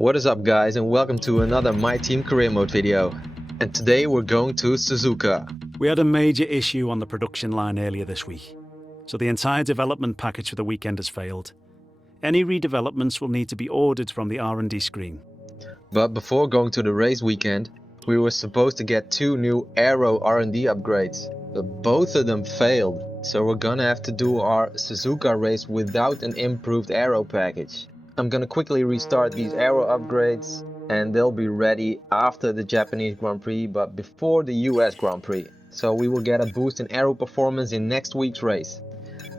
What is up guys, and welcome to another My Team Career Mode video. And today we're going to Suzuka. We had a major issue on the production line earlier this week, so the entire development package for the weekend has failed. Any redevelopments will need to be ordered from the R&D screen. But before going to the race weekend, we were supposed to get 2 new aero R&D upgrades, but both of them failed. So we're gonna have to do our Suzuka race without an improved aero package. I'm gonna quickly restart these aero upgrades and they'll be ready after the Japanese Grand Prix but before the US Grand Prix. So we will get a boost in aero performance in next week's race.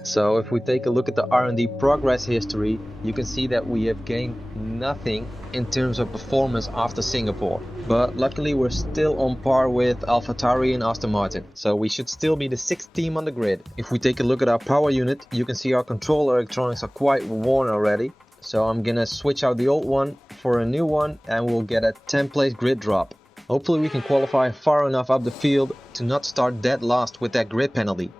So if we take a look at the R&D progress history, you can see that we have gained nothing in terms of performance after Singapore. But luckily we're still on par with AlphaTauri and Aston Martin, so we should still be the 6th team on the grid. If we take a look at our power unit, you can see our control electronics are quite worn already. So I'm gonna switch out the old one for a new one and we'll get a 10th place grid drop. Hopefully we can qualify far enough up the field to not start dead last with that grid penalty.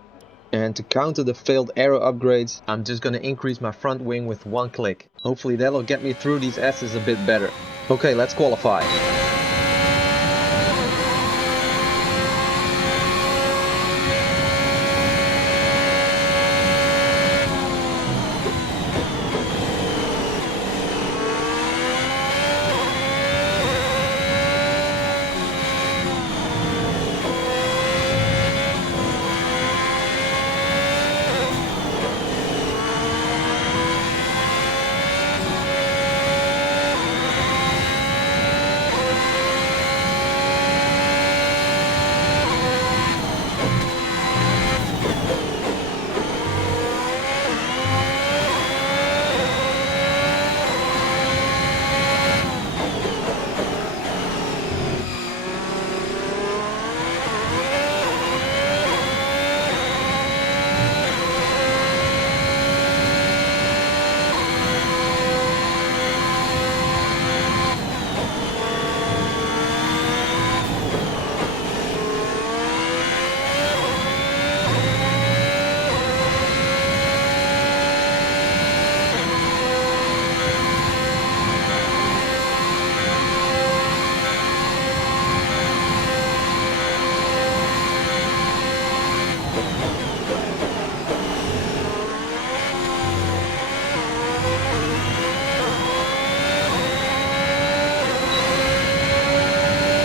And to counter the failed aero upgrades, I'm just gonna increase my front wing with 1 click. Hopefully that'll get me through these S's a bit better. Okay, let's qualify.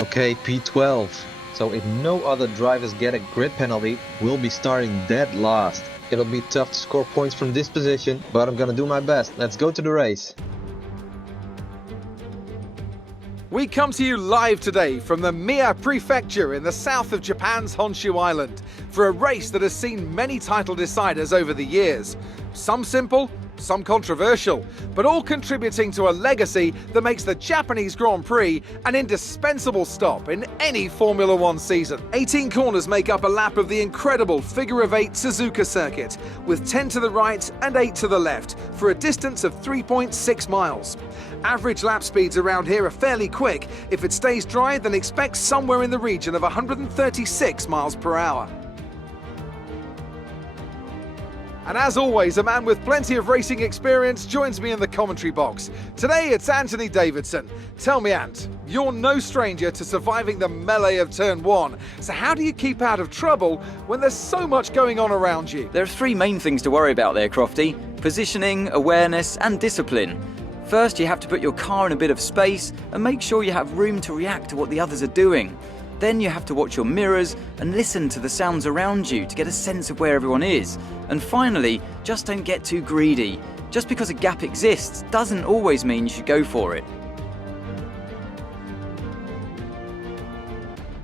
Okay, P12. So if no other drivers get a grid penalty, we'll be starting dead last. It'll be tough to score points from this position, but I'm gonna do my best. Let's go to the race. We come to you live today from the Mie Prefecture in the south of Japan's Honshu Island for a race that has seen many title deciders over the years. Some simple, some controversial, but all contributing to a legacy that makes the Japanese Grand Prix an indispensable stop in any Formula One season. 18 corners make up a lap of the incredible figure-of-8 Suzuka circuit, with 10 to the right and 8 to the left, for a distance of 3.6 miles. Average lap speeds around here are fairly quick. If it stays dry, then expect somewhere in the region of 136 miles per hour. And as always, a man with plenty of racing experience joins me in the commentary box. Today it's Anthony Davidson. Tell me, Ant, you're no stranger to surviving the melee of turn 1. So how do you keep out of trouble when there's so much going on around you? There are 3 main things to worry about there, Crofty. Positioning, awareness and discipline. First, you have to put your car in a bit of space and make sure you have room to react to what the others are doing. Then you have to watch your mirrors and listen to the sounds around you to get a sense of where everyone is. And finally, just don't get too greedy. Just because a gap exists doesn't always mean you should go for it.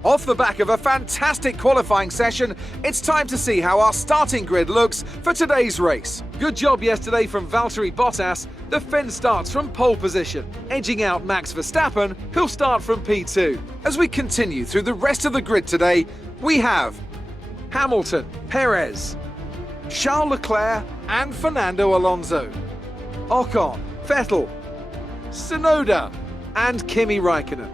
Off the back of a fantastic qualifying session, it's time to see how our starting grid looks for today's race. Good job yesterday from Valtteri Bottas. The Finn starts from pole position, edging out Max Verstappen, who'll start from P2. As we continue through the rest of the grid today, we have Hamilton, Perez, Charles Leclerc and Fernando Alonso, Ocon, Vettel, Tsunoda and Kimi Raikkonen.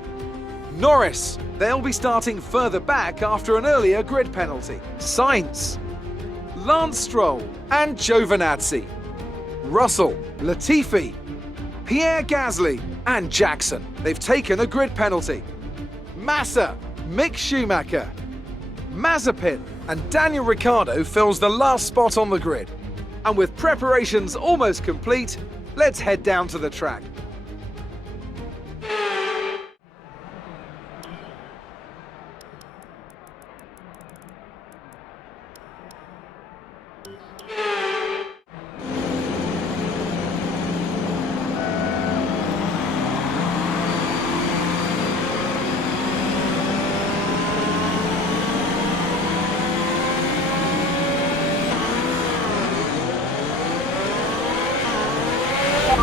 Norris, they'll be starting further back after an earlier grid penalty. Sainz, Lance Stroll and Giovinazzi. Russell, Latifi, Pierre Gasly and Jackson. They've taken a grid penalty. Massa, Mick Schumacher, Mazepin and Daniel Ricciardo fills the last spot on the grid. And with preparations almost complete, let's head down to the track.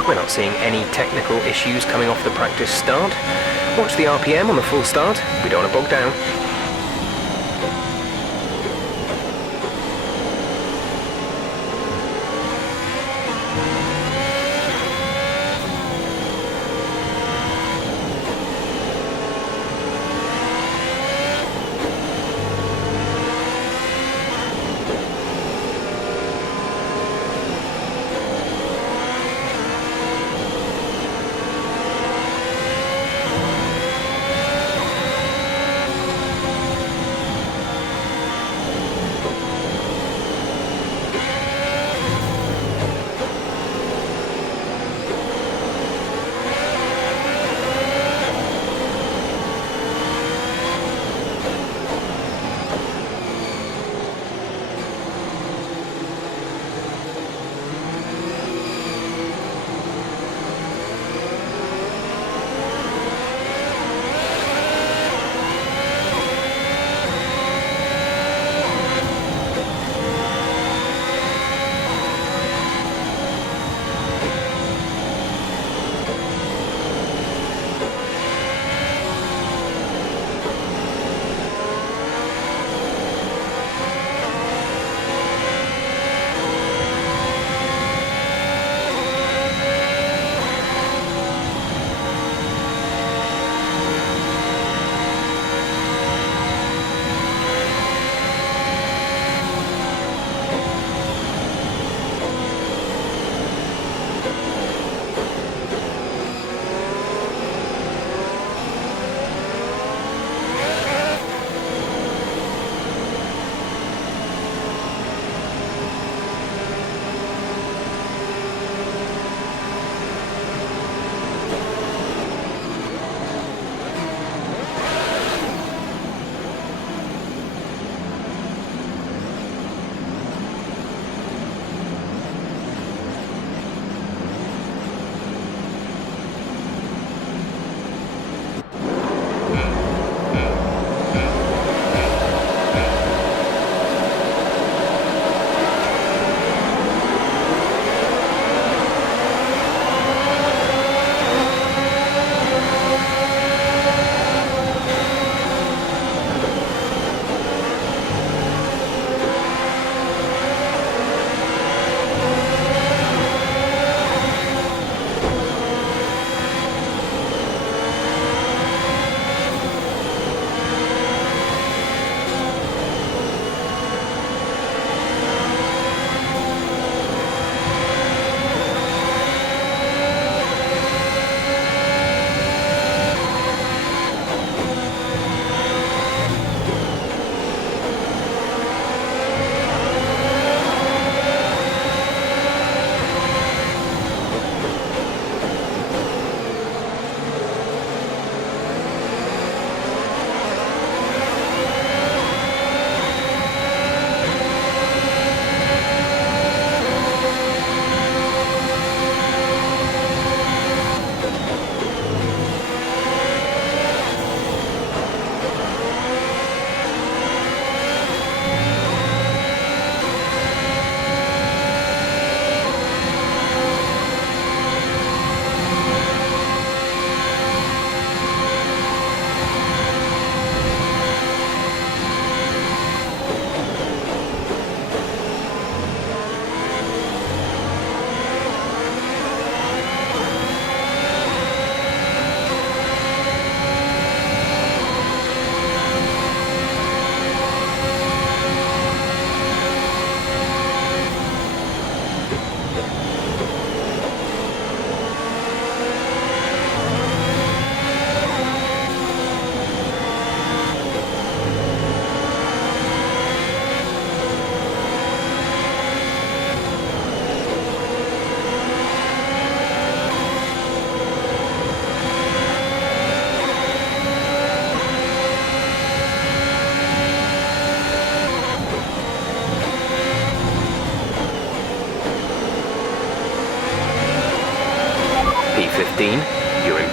We're not seeing any technical issues coming off the practice start. Watch the RPM on the full start. We don't want to bog down.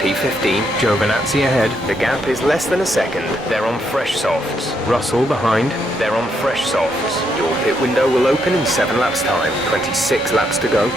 P15, Giovinazzi ahead. The gap is less than a second. They're on fresh softs. Russell behind. They're on fresh softs. Your pit window will open in 7 laps time. 26 laps to go.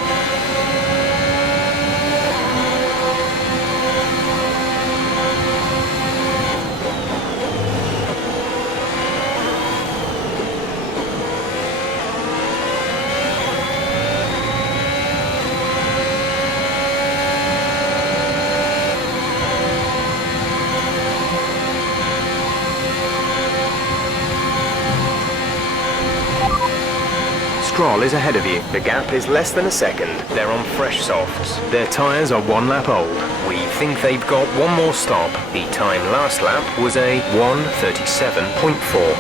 Stroll is ahead of you. The gap is less than a second. They're on fresh softs. Their tyres are 1 lap old. We think they've got one more stop. The time last lap was a 1:37.4.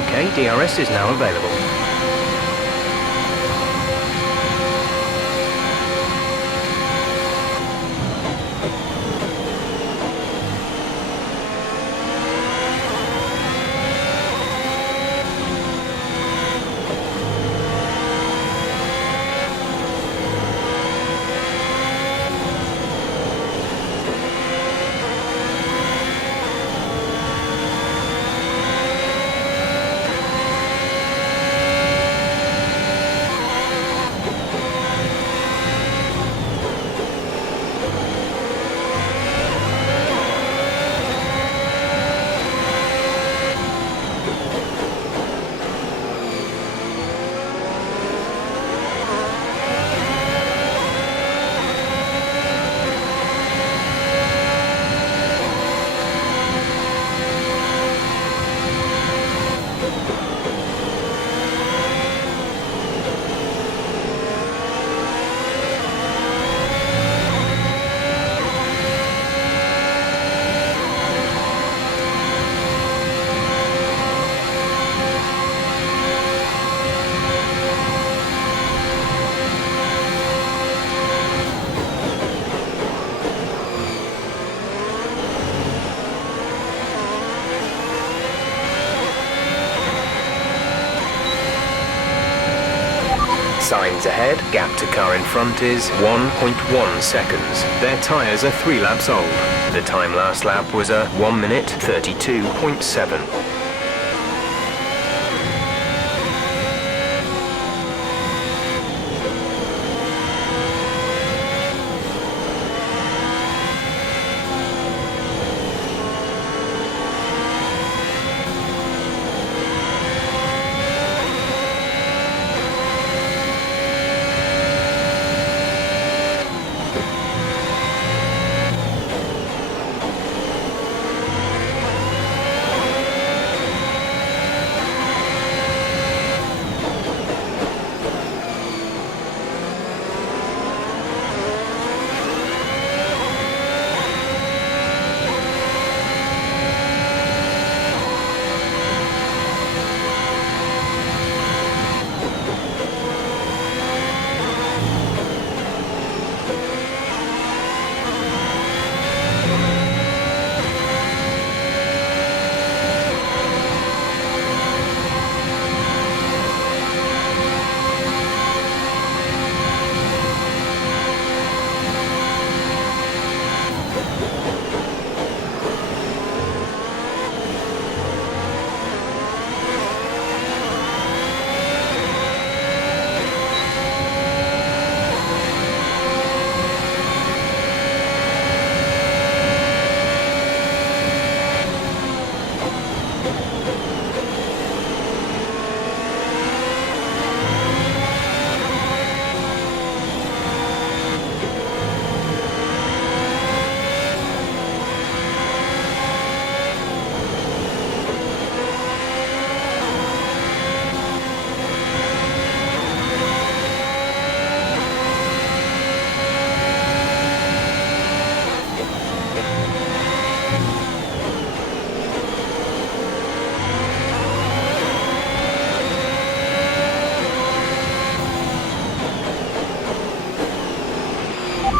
Okay, DRS is now available. Signs ahead, gap to car in front is 1.1 seconds. Their tyres are 3 laps old. The time last lap was a 1:32.7.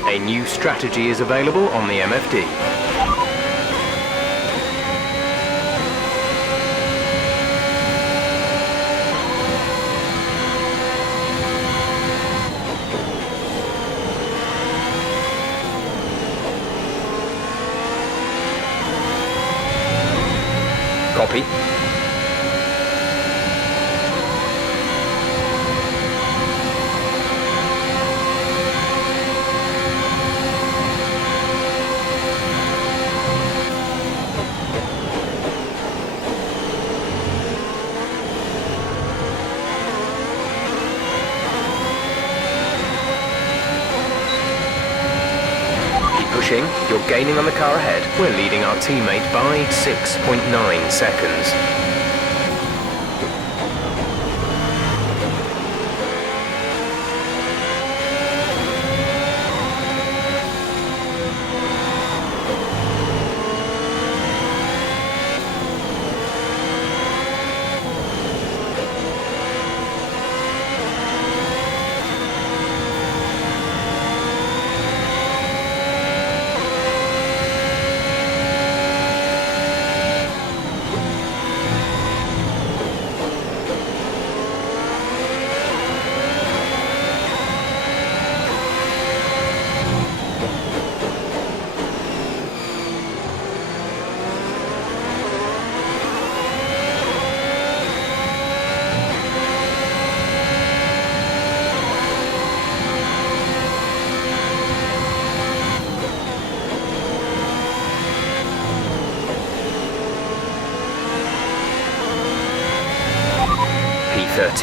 A new strategy is available on the MFD. Copy. Pushing, you're gaining on the car ahead. We're leading our teammate by 6.9 seconds.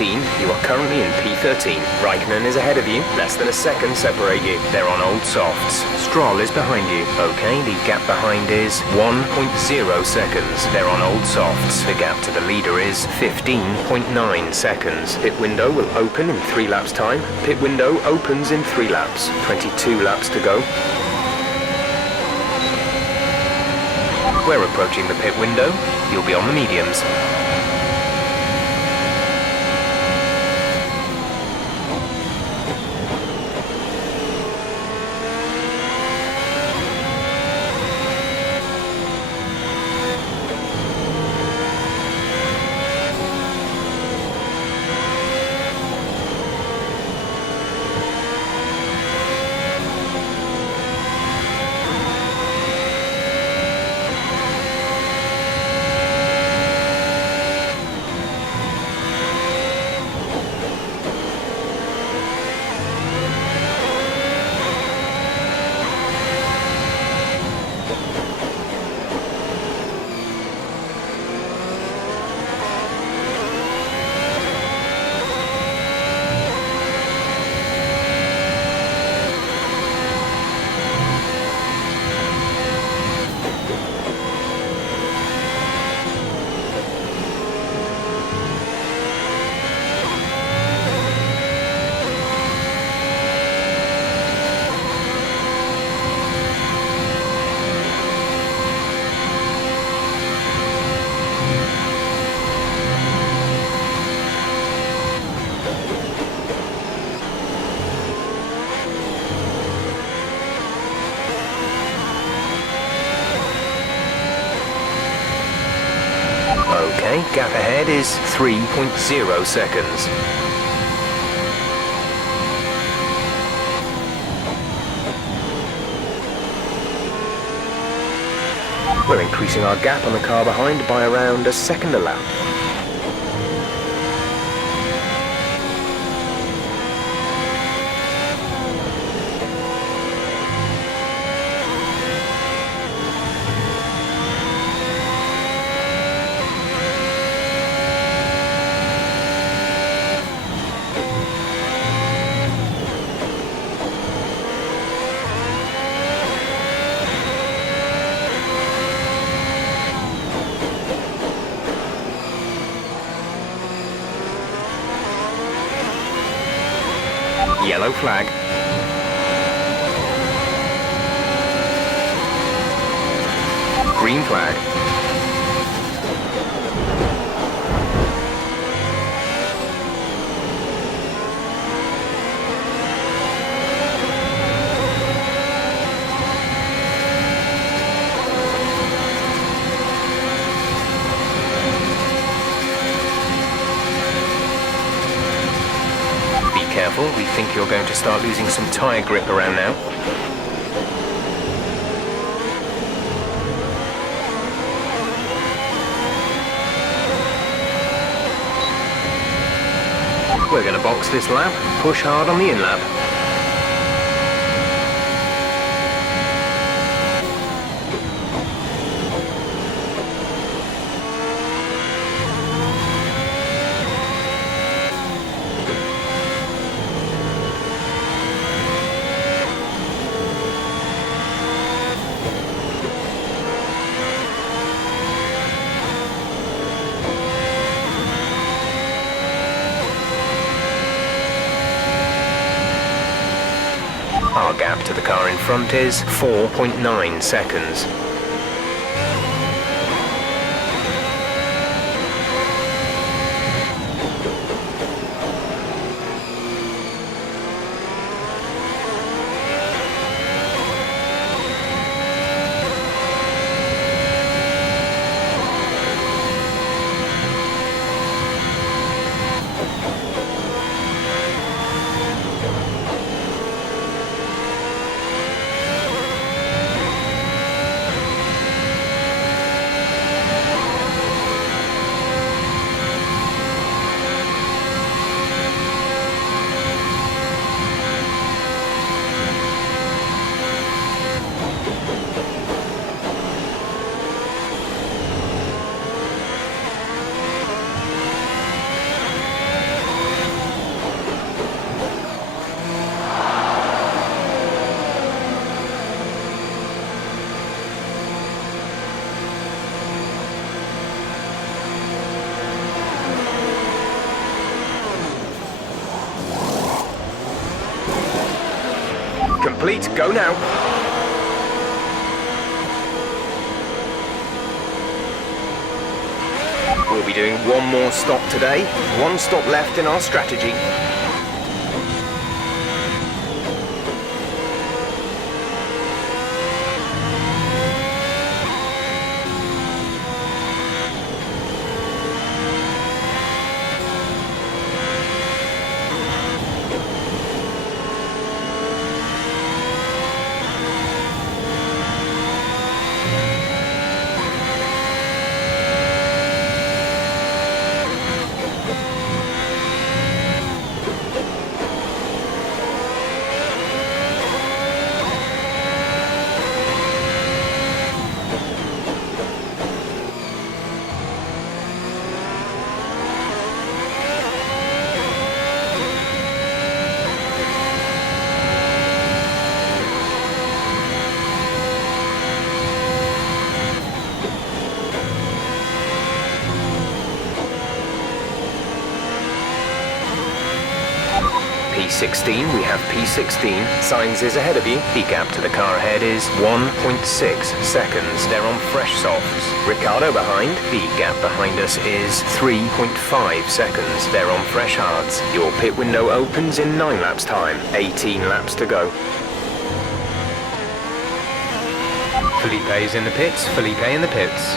You are currently in P13. Raikkonen is ahead of you. Less than a second separate you. They're on old softs. Stroll is behind you. Okay, the gap behind is 1.0 seconds. They're on old softs. The gap to the leader is 15.9 seconds. Pit window will open in 3 laps time. Pit window opens in 3 laps. 22 laps to go. We're approaching the pit window. You'll be on the mediums. Okay, gap ahead is 3.0 seconds. We're increasing our gap on the car behind by around a second a lap. Yellow flag. Green flag. Careful, we think you're going to start losing some tyre grip around now. We're going to box this lap, push hard on the in-lap. Our gap to the car in front is 4.9 seconds. Complete, go now. We'll be doing one more stop today. One stop left in our strategy. P16, we have P16. Sainz is ahead of you. The gap to the car ahead is 1.6 seconds. They're on fresh softs. Ricciardo behind. The gap behind us is 3.5 seconds. They're on fresh hards. Your pit window opens in 9 laps time. 18 laps to go. Felipe is in the pits. Felipe in the pits.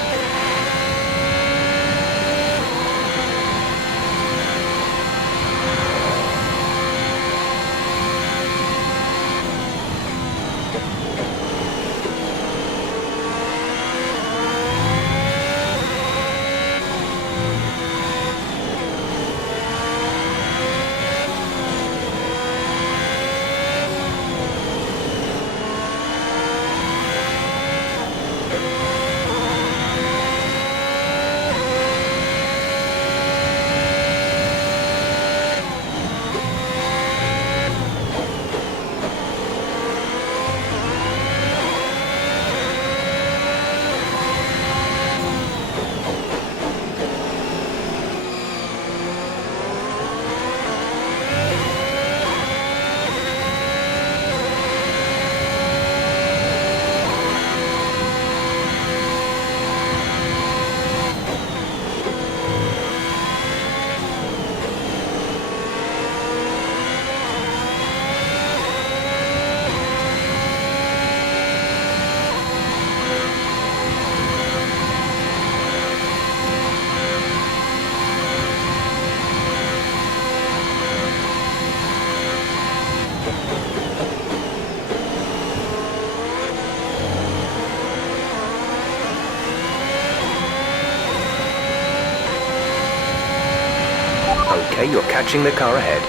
Okay, you're catching the car ahead.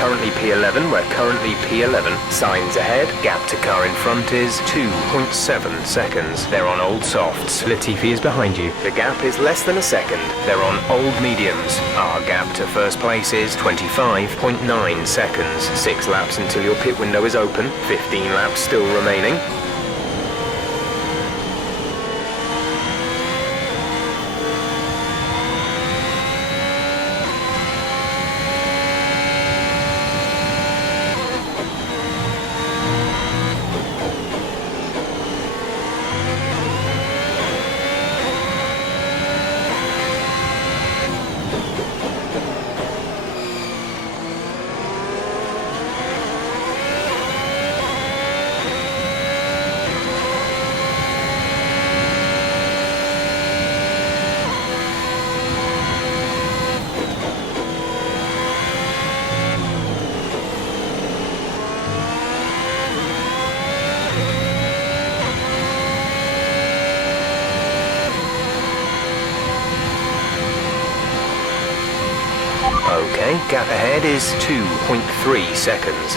Currently P11, we're currently P11. Signs ahead, gap to car in front is 2.7 seconds. They're on old softs. Latifi is behind you. The gap is less than a second. They're on old mediums. Our gap to first place is 25.9 seconds. 6 laps until your pit window is open. 15 laps still remaining. Okay, gap ahead is 2.3 seconds.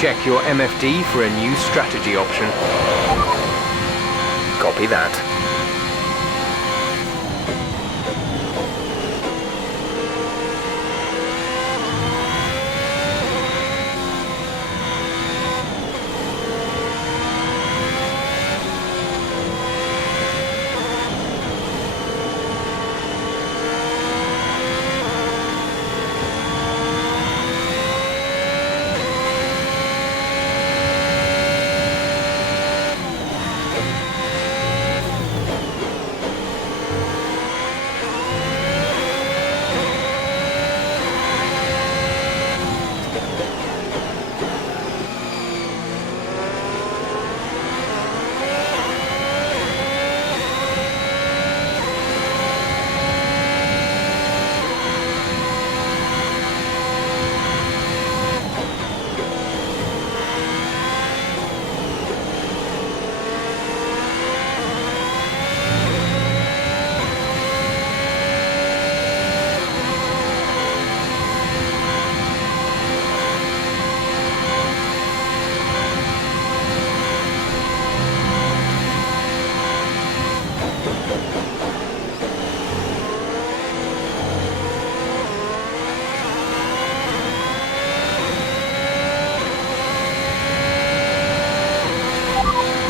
Check your MFD for a new strategy option. Copy that.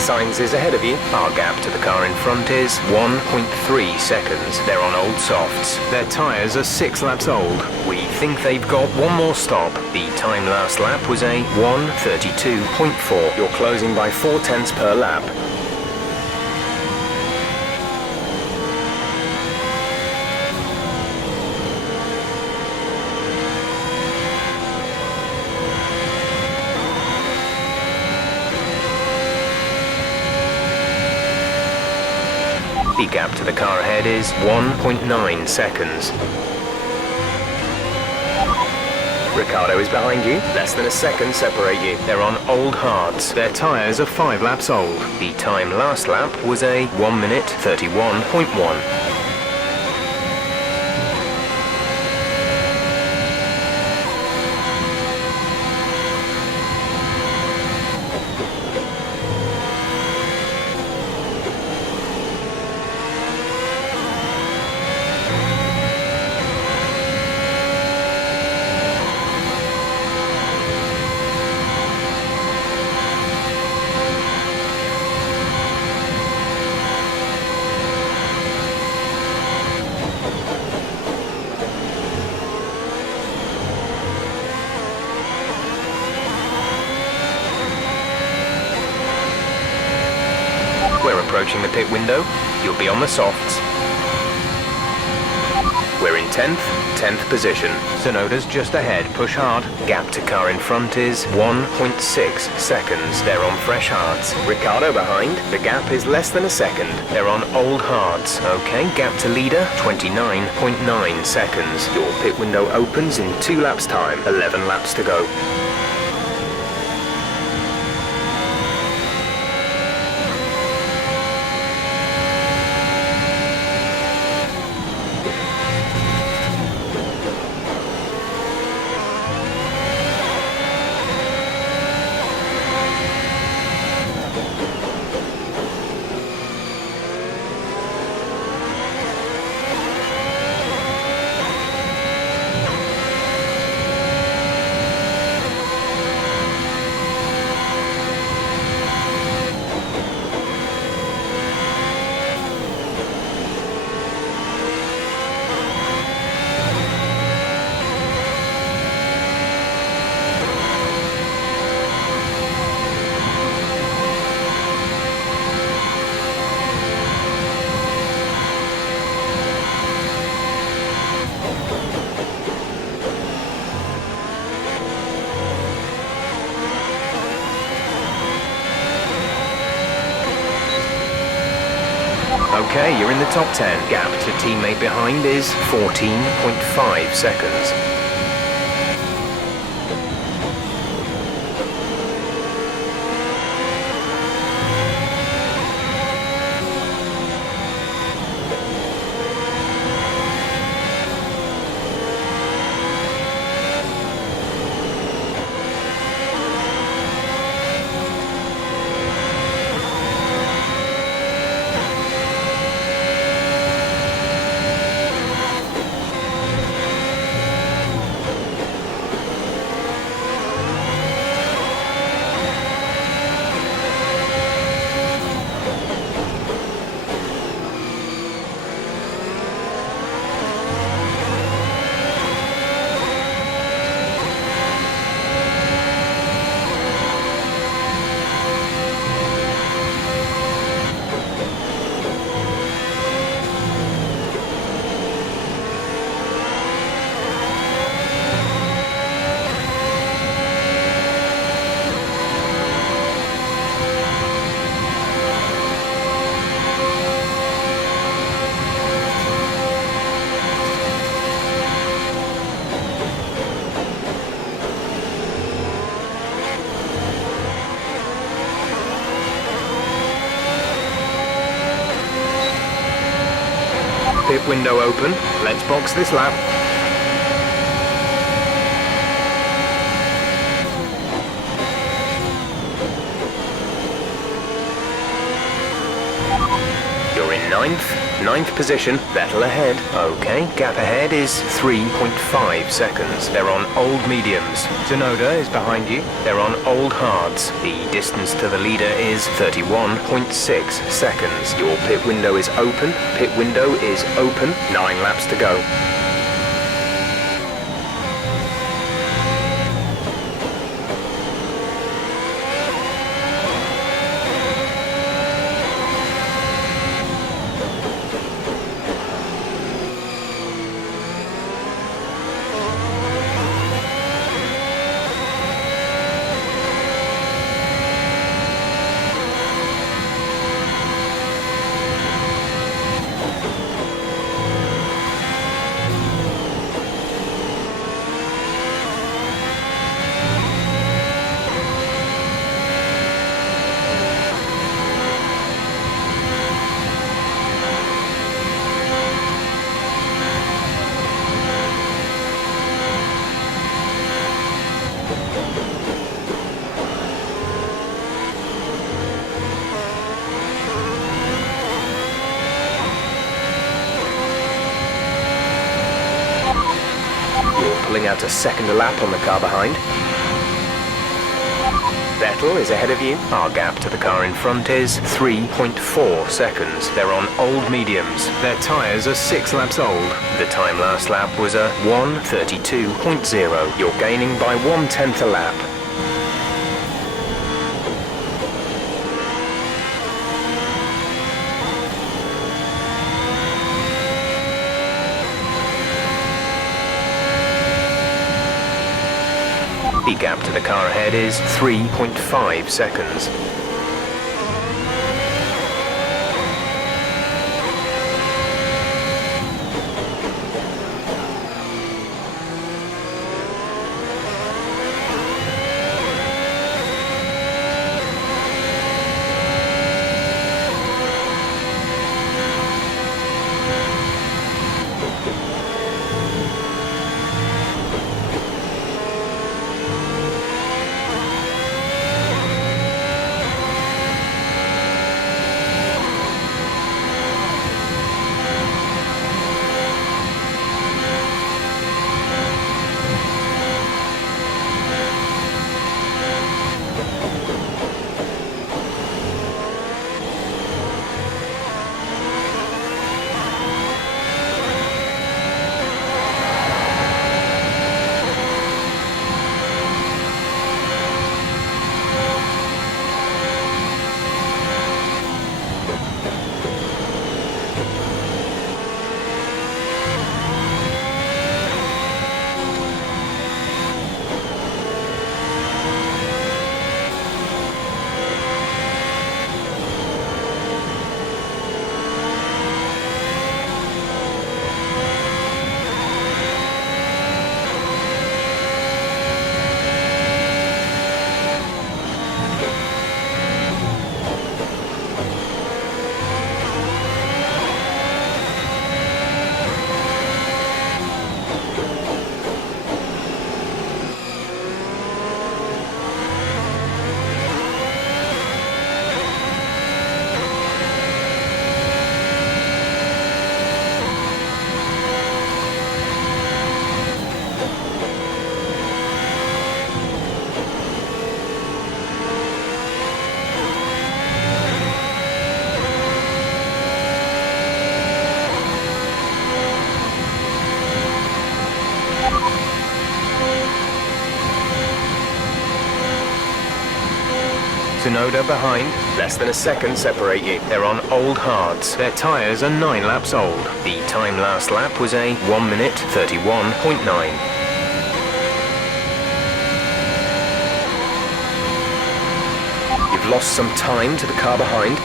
Sainz is ahead of you. Our gap to the car in front is 1.3 seconds. They're on old softs. Their tyres are 6 laps old. We think they've got one more stop. The time last lap was a 1:32.4. You're closing by 0.4 per lap. The gap to the car ahead is 1.9 seconds. Ricciardo is behind you. Less than a second separate you. They're on old hards. Their tyres are 5 laps old. The time last lap was a 1:31.1. We're approaching the pit window. You'll be on the softs. We're in 10th position. Tsunoda's just ahead, push hard. Gap to car in front is 1.6 seconds. They're on fresh hards. Ricciardo behind. The gap is less than a second. They're on old hards. Okay, gap to leader, 29.9 seconds. Your pit window opens in 2 laps time. 11 laps to go. Okay, you're in the top 10. Gap to teammate behind is 14.5 seconds. Pit window open. Let's box this lap. You're in Ninth position, Vettel ahead. Okay, gap ahead is 3.5 seconds. They're on old mediums. Tsunoda is behind you. They're on old hards. The distance to the leader is 31.6 seconds. Your pit window is open. Pit window is open. 9 laps to go. Pulling out a second lap on the car behind. Vettel is ahead of you. Our gap to the car in front is 3.4 seconds. They're on old mediums. Their tyres are 6 laps old. The time last lap was a 1:32.0. You're gaining by 1/10 a lap. The gap to the car ahead is 3.5 seconds. Tsunoda behind. Less than a second separate you. They're on old hards. Their tyres are 9 laps old. The time last lap was a 1:31.9. You've lost some time to the car behind.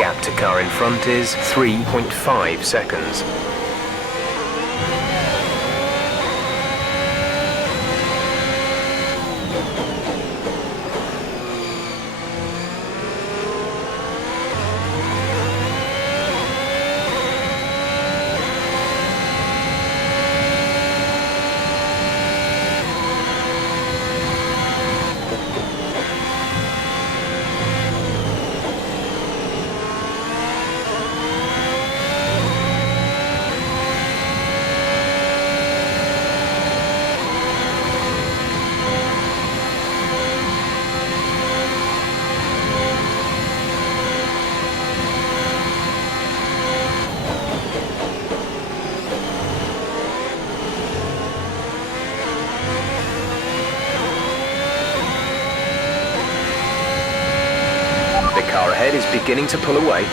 Gap to car in front is 3.5 seconds. The car ahead is beginning to pull away.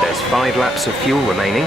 There's 5 laps of fuel remaining.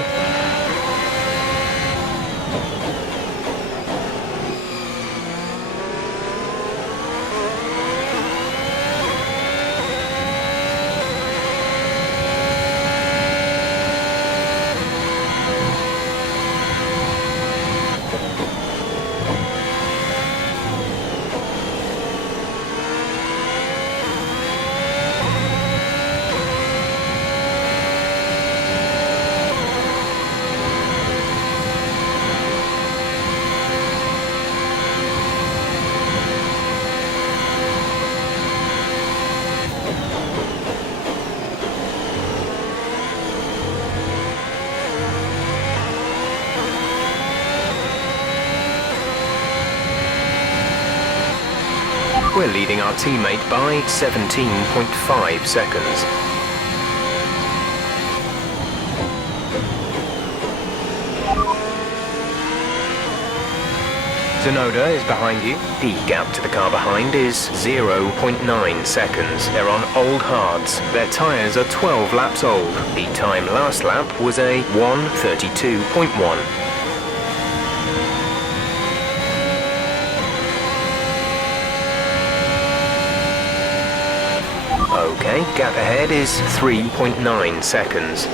We're leading our teammate by 17.5 seconds. Tsunoda is behind you. The gap to the car behind is 0.9 seconds. They're on old hards. Their tyres are 12 laps old. The time last lap was a 1:32.1. Okay, gap ahead is 3.9 seconds.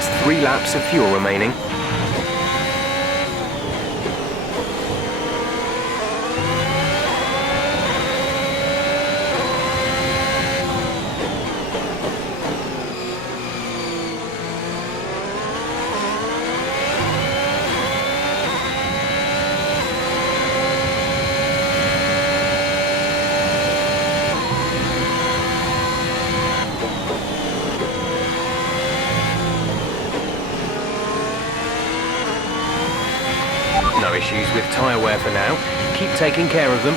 There's 3 laps of fuel remaining. tyre wear for now. Keep taking care of them.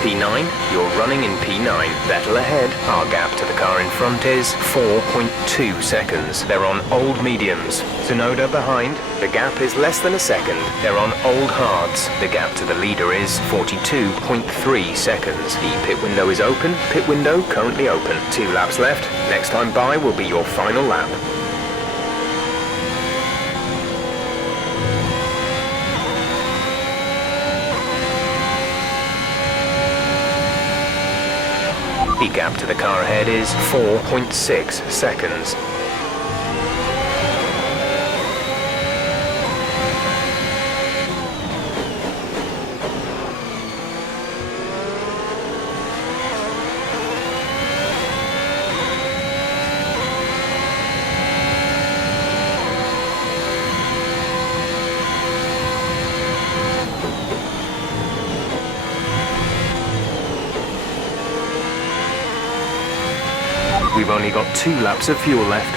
P9, you're running in P9. Vettel ahead. Our gap to the car in front is 4.2 seconds. They're on old mediums. Tsunoda behind. The gap is less than a second. They're on old hards. The gap to the leader is 42.3 seconds. The pit window is open. Pit window currently open. 2 laps left. Next time by will be your final lap. The gap to the car ahead is 4.6 seconds. We've only got 2 laps of fuel left.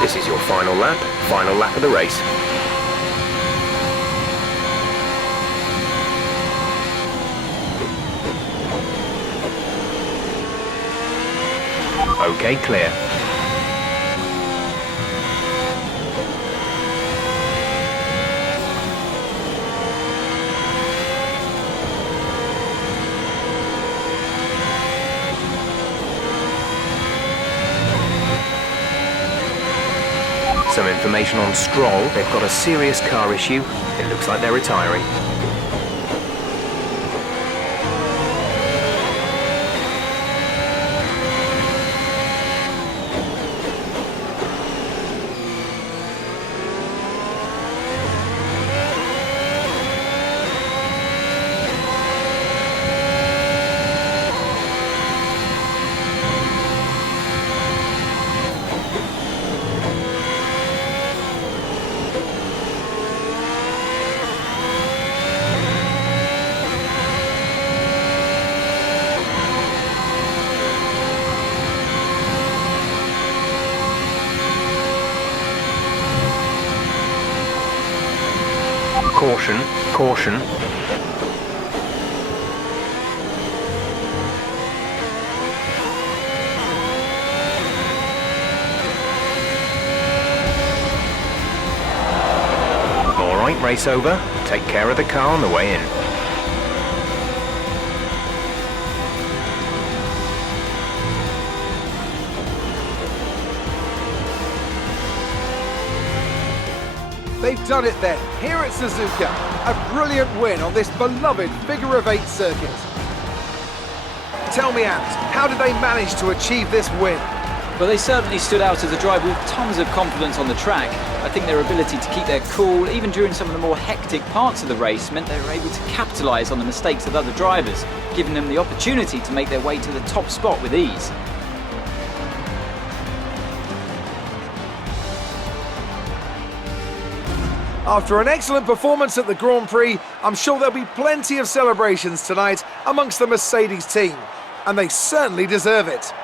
This is your final lap of the race. Okay, clear. Some information on Stroll. They've got a serious car issue. It looks like they're retiring. Caution, caution. All right, race over. Take care of the car on the way in. They've done it then, here at Suzuka. A brilliant win on this beloved figure-of-8 circuit. Tell me, Ant, how did they manage to achieve this win? Well, they certainly stood out as a driver with tons of confidence on the track. I think their ability to keep their cool, even during some of the more hectic parts of the race, meant they were able to capitalise on the mistakes of other drivers, giving them the opportunity to make their way to the top spot with ease. After an excellent performance at the Grand Prix, I'm sure there'll be plenty of celebrations tonight amongst the Mercedes team, and they certainly deserve it.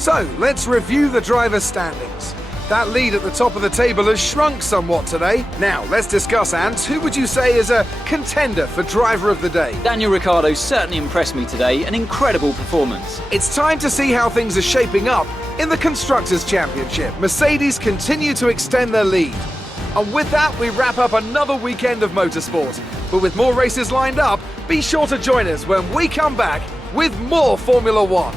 So, let's review the driver's standings. That lead at the top of the table has shrunk somewhat today. Now, let's discuss, Ant. Who would you say is a contender for driver of the day? Daniel Ricciardo certainly impressed me today, an incredible performance. It's time to see how things are shaping up in the Constructors' Championship. Mercedes continue to extend their lead. And with that, we wrap up another weekend of motorsport. But with more races lined up, be sure to join us when we come back with more Formula One.